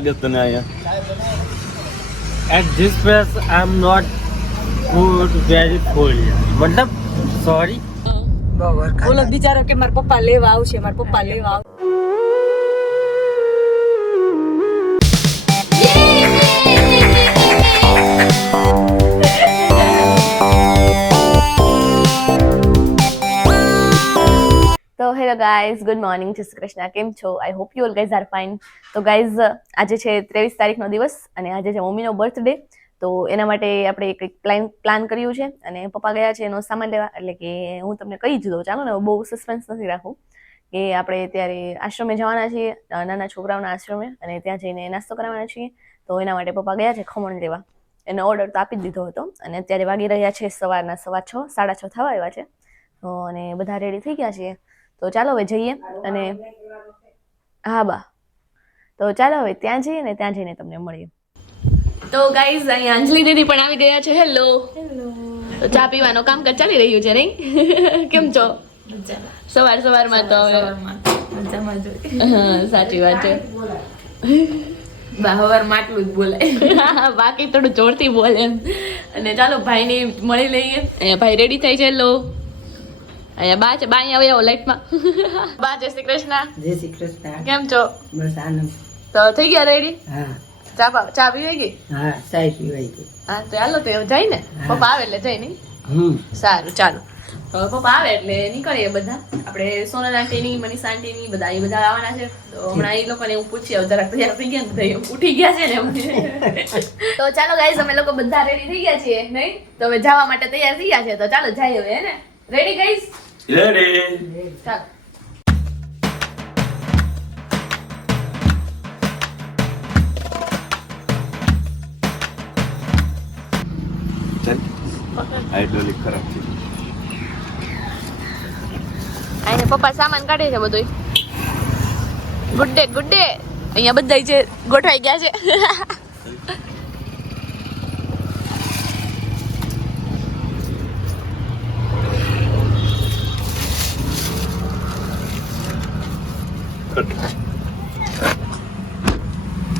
લાગે તને અહીંયા? At this place, I'm not good, very full. मतलब sorry. બોલો બિચારો કે મારા પપ્પા લેવા આવશે, મારા પપ્પા લેવા આવશે. તો હેલો ગાઈઝ, ગુડ મોર્નિંગ, જય શ્રી કૃષ્ણ. કેમ છો? I hope you all guys are fine. તો ગાઈઝ આજે છે 23 તારીખનો દિવસ અને આજે છે મમ્મીનો બર્થડે. તો એના માટે આપણે કંઈક પ્લાન કર્યું છે અને પપ્પા ગયા છે એનો સામાન લેવા. એટલે કે હું તમને કહી જ દઉં, ચાલો ને, બહુ સસ્પેન્સ નથી રાખવું. કે આપણે ત્યારે આશ્રમે જવાના છીએ, નાના છોકરાઓના આશ્રમે, અને ત્યાં જઈને નાસ્તો કરાવવાના છીએ. તો એના માટે પપ્પા ગયા છે ખમણ લેવા. એનો ઓર્ડર તો આપી જ દીધો હતો અને અત્યારે વાગી રહ્યા છે સવારના 6:15, 6:30 થવા આવ્યા છે. તો અને બધા રેડી થઈ ગયા છીએ. તો ચાલો હવે જઈએ અને હા બા, તો ચાલો હવે ત્યાં જઈએ ને ત્યાં જઈને તમને મળીએ. તો ગાઈઝ અહીંયા અંજલિ દીદી પણ આવી ગયા છે. હેલો. તો ચા પીવાનું કામકાજ ચાલી રહ્યું છે નહીં? કેમ છો? સવારમાં તો હવે સાચી વાત છે. સવારમાં આટલું જ બોલાય, બાકી થોડું જોરથી બોલે એમ. અને ચાલો ભાઈને મળી લઈએ. અહીંયા ભાઈ રેડી થાય છે. હેલો. અહીંયા બા છે, બા અહીંયા આવ્યા લાઈટમાં. બા જય શ્રી કૃષ્ણ. જય શ્રી કૃષ્ણ. કેમ છો? બસ આનંદ. તો થઈ ગયા રેડી? હા. ચા પીવાઈ ગઈ? હા, ચાય પીવાઈ ગઈ. હા તો ચાલો તો જાય ને, પપ્પા આવે એટલે જાય નહીં? સારું ચાલો. તો પપ્પા આવે એટલે નીકળીએ બધા. આપણે સોનલ આંટીની, મનીષા આંટીની, બધા એ બધા આવવાના છે. તો હમણાં એ લોકોને હું પૂછી જરાક તૈયાર થઈ ગયા ને, ઉઠી ગયા છે ને એમ. તો ચાલો ગાઈઝ, અમે લોકો બધા રેડી થઈ ગયા છીએ નહીં? તો હવે જવા માટે તૈયાર થઈ ગયા છે. તો ચાલો જાય હવે, હે ને? Ready guys? રેડી. ચાલો. હાઇડ્રોલિક ખરાબ છે. આને પપ્પા સામાન કાઢે છે બધું. Good day, good day. અહીંયા બધા છે ગોઠવાઈ ગયા છે.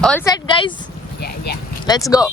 All set guys? Yeah. Let's go.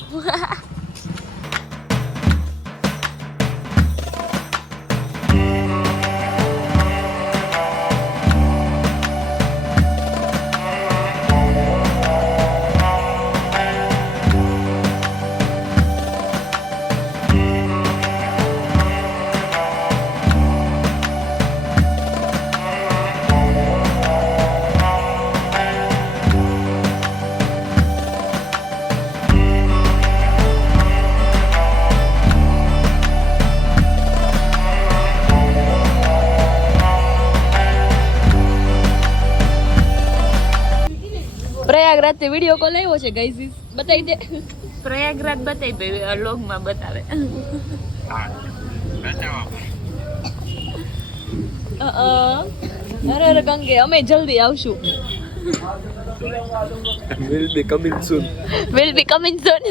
Prayagraj થી વિડીયો કોલ આવ્યો છે ગાઈઝ, બતાવી દે. પ્રયાગરાજ બતાવી દે, વ્લોગ માં બતાવે. અરે ગંગે, અમે જલ્દી આવશું. Will be coming soon. Will be coming soon.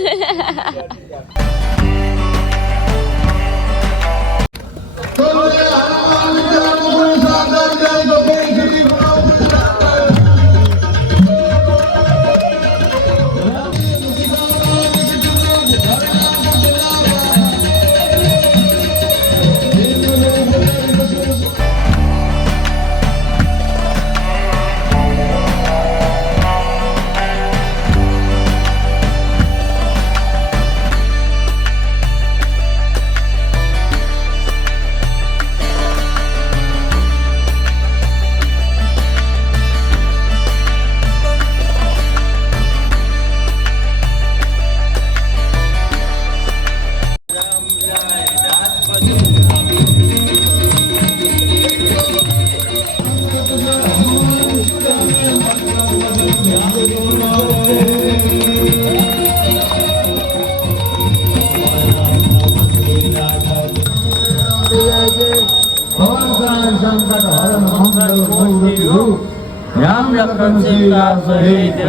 Ram Lakhan Sita सहित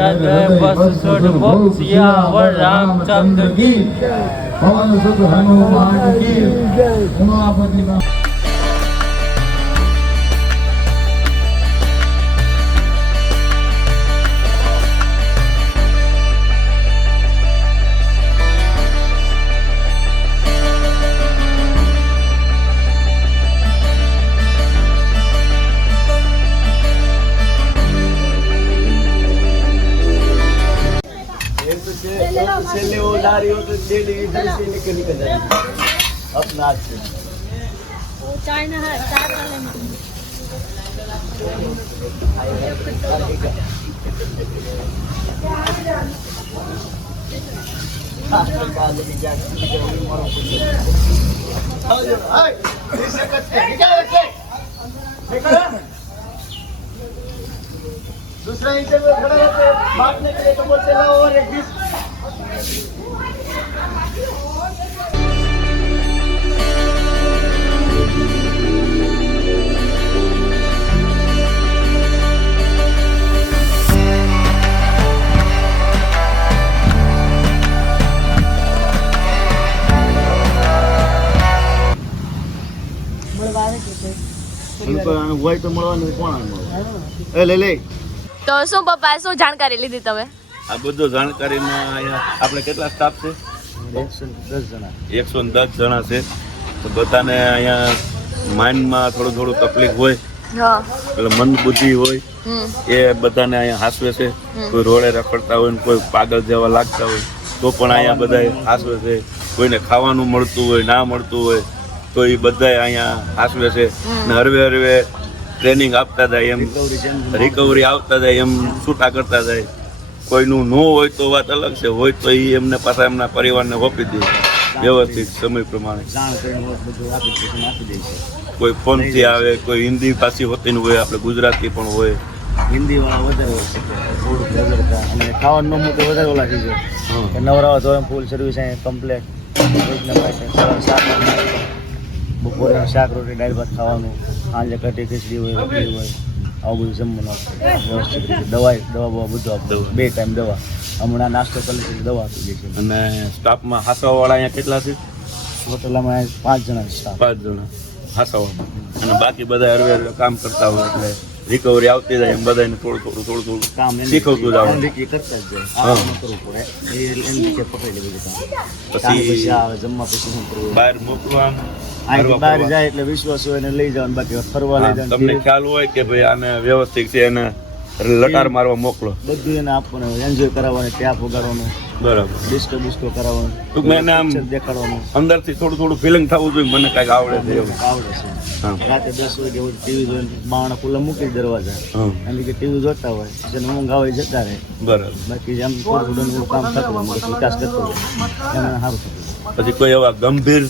बस सुर सियावर रामचंद्र की पवन सुत हनुमान की उमापति छेले वो नारी हो तो डेली इधर से निकल जाएगी अपना हाथ से दूसरा इंटरव्यू खड़ा रहते बांटने के लिए तो बोलते लाओ और एक डिश હોય તો મળવાનું કોણ એ લે તો શું પપ્પા શું જાણકારી લીધી તમે? આ બધું જાણકારીમાં અહીંયા આપણે કેટલા સ્ટાફ છે? 110 જણા. 110 જણા છે. તો બધાને અહીંયા માઇન્ડમાં થોડું તકલીફ હોય, હા, એટલે મન બુદ્ધિ હોય એ બધાને અહીંયા હાસવે છે. કોઈ રોડે રખડતા હોય ને કોઈ પાગલ જેવા લાગતા હોય તો પણ અહીંયા બધા હાસવે છે. કોઈને ખાવાનું મળતું હોય ના મળતું હોય તો એ બધા અહીંયા હાસવે છે. ને હરવે ટ્રેનિંગ આપતા જાય, એમ રિકવરી આવતા જાય, એમ છૂટા કરતા જાય. કોઈનું ન હોય તો વાત અલગ છે, હોય તો એ એમને પાછા એમના પરિવારને સોંપી દે વ્યવસ્થિત સમય પ્રમાણે. કોઈ ફોનથી આવે, કોઈ હિન્દી ભાષી હોતી હોય, આપણે ગુજરાતી પણ હોય. હિન્દી વાળા વધારે હોય છે, થોડુંક વધારે અને ખાવાનું મૂકે વધારે ઓલા થઈ જાય. નવરાવા તો ફૂલ સર્વિસ અહીં કમ્પ્લેટ. બપોરે શાક રોટી દાળ ભાત ખાવાનું, સાંજે કઢી ખીચડી હોય, રોટલી હોય, આવું બધું જમવાનું આપે વ્યવસ્થિત રીતે. દવા બધું આપે, 2 ટાઈમ દવા. હમણાં નાસ્તો કરી દવા આપી દે છે. અને સ્ટાફમાં હાસવાવાળા અહીંયા કેટલા છે? હોટલમાં 5 જણા સ્ટાફ. 5 જણા હાસવામાં, અને બાકી બધા હરવે કામ કરતા હોય એટલે રિકવરી આવતી જાય એમ બધાને થોડું કામ શીખવતું જવાનું. કરતા જ જાય, કરવું પડે એ એની રીતે પકડી લે બધું કામ. પછી આવે જમવા પછી શું કરવું, બહાર મોકલવાનું, અહીંથી બહાર જાય એટલે વિશ્વાસ હોય એને લઈ જવાનું, બાકી ફરવા લઈ જવાનું. તમને ખ્યાલ હોય કે ભાઈ આને વ્યવસ્થિત છે, એને લટાર મારવા મોકલો, બધું એને આપવાનું, એન્જોય કરાવવાનું, ટ્યાપ વગાડવાનું, બરાબર, ડિસ્કો કરાવવાનું, ટૂંકમાં એને આમ દેખાડવાનું. અંદરથી થોડું ફિલિંગ થવું જોઈએ મને કાંઈક આવડે છે એવું. આવડે છે. હા. રાતે 10 વાગે ટીવી જોઈને બાવણા ખુલ્લા મૂકી દરવાજા, હા, અને કે ટીવી જોતા હોય જેને ઊંઘ આવે જતા રહે. બરાબર. બાકી જેમ થોડું કામ થતું હોય, વિકાસ કરતો હોય એને સારું થતું. પછી કોઈ એવા ગંભીર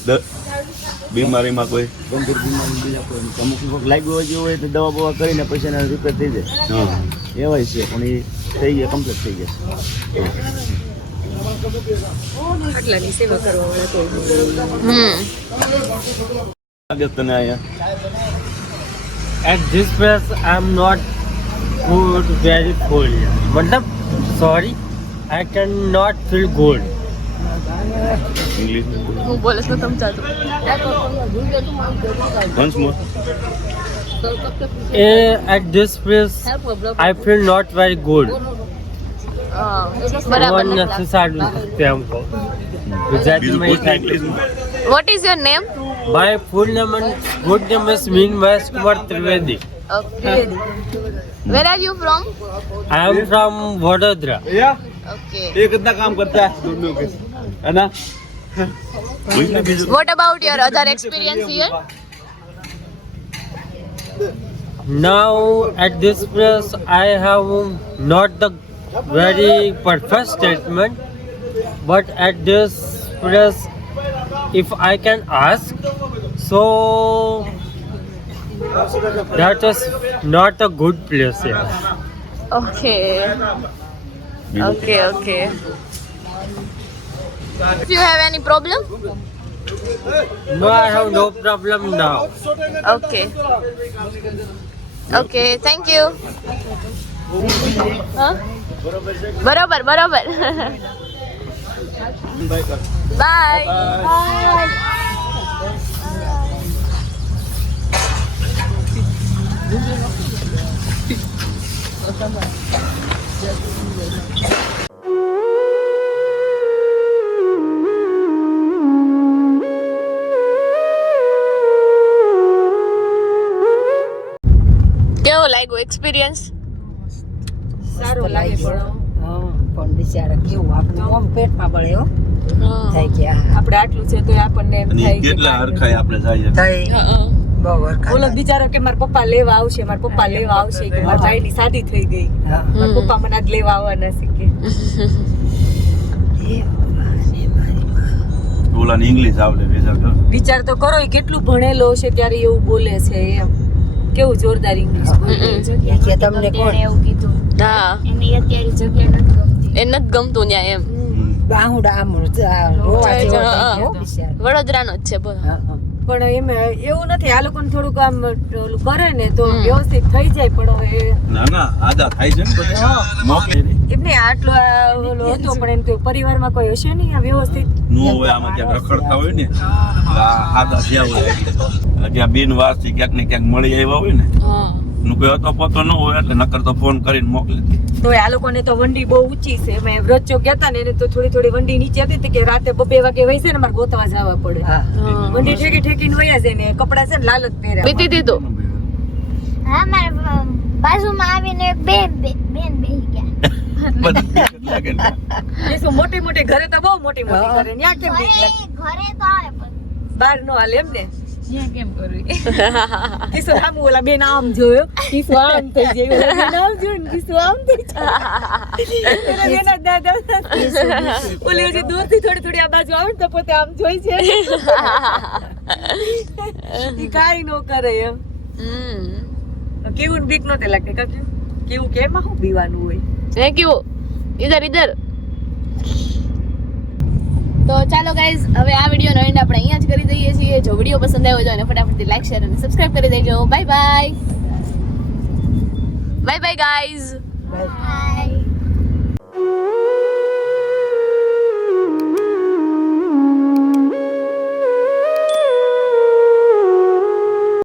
બીમારીમાં કોઈ ગંભીર બીમારી બીજા કોઈ અમુક લાગ્યું હોય તો દવા બવા કરીને પછી એને રિપેર થઈ જાય. હા, એવાય છે પણ એ થઈ ગયા, કમ્પ્લીટ થઈ ગયા. આટલાની સેવા કરવા વાળા કોઈ લાગે તને અહીંયા? At this place, I'm not good, very cold. Matlab, sorry, I cannot feel good. English હું બોલે છે સમજાતું. Once more. At this place, I feel not very good. બરાબર No નથી necessary सकते हमको. ગુજરાતી બીજું में પૂછ ઇંગ્લિશમાં. What is your name? My full name and good name is Min Mahesh Kumar Trivedi. Okay. Where are you from? I am from Vadodara. Okay. ये कितना काम करता है दोनों के, है ना? Biju what about your other experience here? Now at this place, I have not the very perfect statement, but at this place, if I can ask, so that is not a good place here. Okay okay okay. If you have any problem? No, I have no problem now. Okay. Okay, thank you. Huh? બરોબર બરોબર. By. કેવો લાગ્યો experience? સારો લાગે પણ પણ બિચારા કેવું આપણું આમ પેટમાં બળે હો થાય કે આપણે આટલું છે તો આપણને એમ અને થાય કે કેટલા હરખાય આપણે જાય ઓલો બિચારો કે મારા પપ્પા લેવા આવશે કે મારા ભાઈની શાદી થઈ ગઈ મારા પપ્પા મને આજ લેવા આવવાના છે કે ઓલાને ઇંગ્લિશ આવડે વિચાર કરો. વિચાર તો કરો એ કેટલું ભણેલો છે ત્યારે એવું બોલે છે એમ કેવું જોરદાર ઇંગ્લિશ બોલે કે તમને કોણ એવું કીધું હા એને અત્યારે જગ્યા નથી ગમતી. એ નથી ગમતું ન્યા એમ બાહુડા આમ રોવા જેવો થઈ ગયો બિચારો. વડોદરાનો જ છે બોલો પણ એમ એવું નથી આ લોકોને થોડુંક આમ ઓલું કરે ને તો વ્યવસ્થિત થઈ જાય પણ હવે ના આદા થાય છે ને બધા મોકલે નહીં. એમને આટલો ઓલો હતો પણ એમ કે પરિવારમાં કોઈ હશે નહીં આ વ્યવસ્થિત નો હોય આમાં ક્યાંક રખડતા હોય ને આદા થયા હોય એટલે ત્યાં બિનવારસી ક્યાંક ને ક્યાંક મળી આવ્યા હોય ને નું કોઈ હતો પતો ન હોય એટલે નકર તો ફોન કરીને મોકલી દે. તો આ લોકોને તો વંડી બહુ ઊંચી છે મેં વ્રત ચોક ગયા હતા ને એને તો થોડી વંડી નીચે હતી કે રાતે 2 વાગે વહી છે ને મારે ગોતવા જવા પડે વંડી ઠેકીને વયા જાય ને કપડા છે ને લાલ જ પહેર્યા પીતી દીધું હા મારા બાજુમાં આવીને એક બેન બેહી ગયા. બધી બીક લાગે ને. એ શું મોટી ઘરે તો બહુ મોટી કરે ન્યા કેમ બીક લાગે? ઘરે તો આવે પણ બહાર નો હાલે એમ ને ત્યાં કેમ કરવી? કિશોર આમ ઓલા બેન આમ જોયો કિશોર આમ થઈ જાય ઓલા બેન આમ જોયો ને કિશોર આમ થઈ જાય ઓલા બેન જ દાદા ઓલી હજી દૂરથી થોડી આ બાજુ આવે ને તો પોતે આમ જોઈ છે ઈ કાઈ નો કરે એમ કેવું બીક નહોતી લાગતી કેવું કેમાં હું બીવાનું હોય હે કેવું ઇધર તો ચાલો ગાઈઝ હવે આ વિડીયોનો એન્ડ આપણે અહીંયા જ કરી દઈએ છીએ જો વિડીયો પસંદ આવ્યો હોય તો ફટાફટથી લાઈક શેર અને સબસ્ક્રાઇબ કરી દેજો બાય બાય ગાઈઝ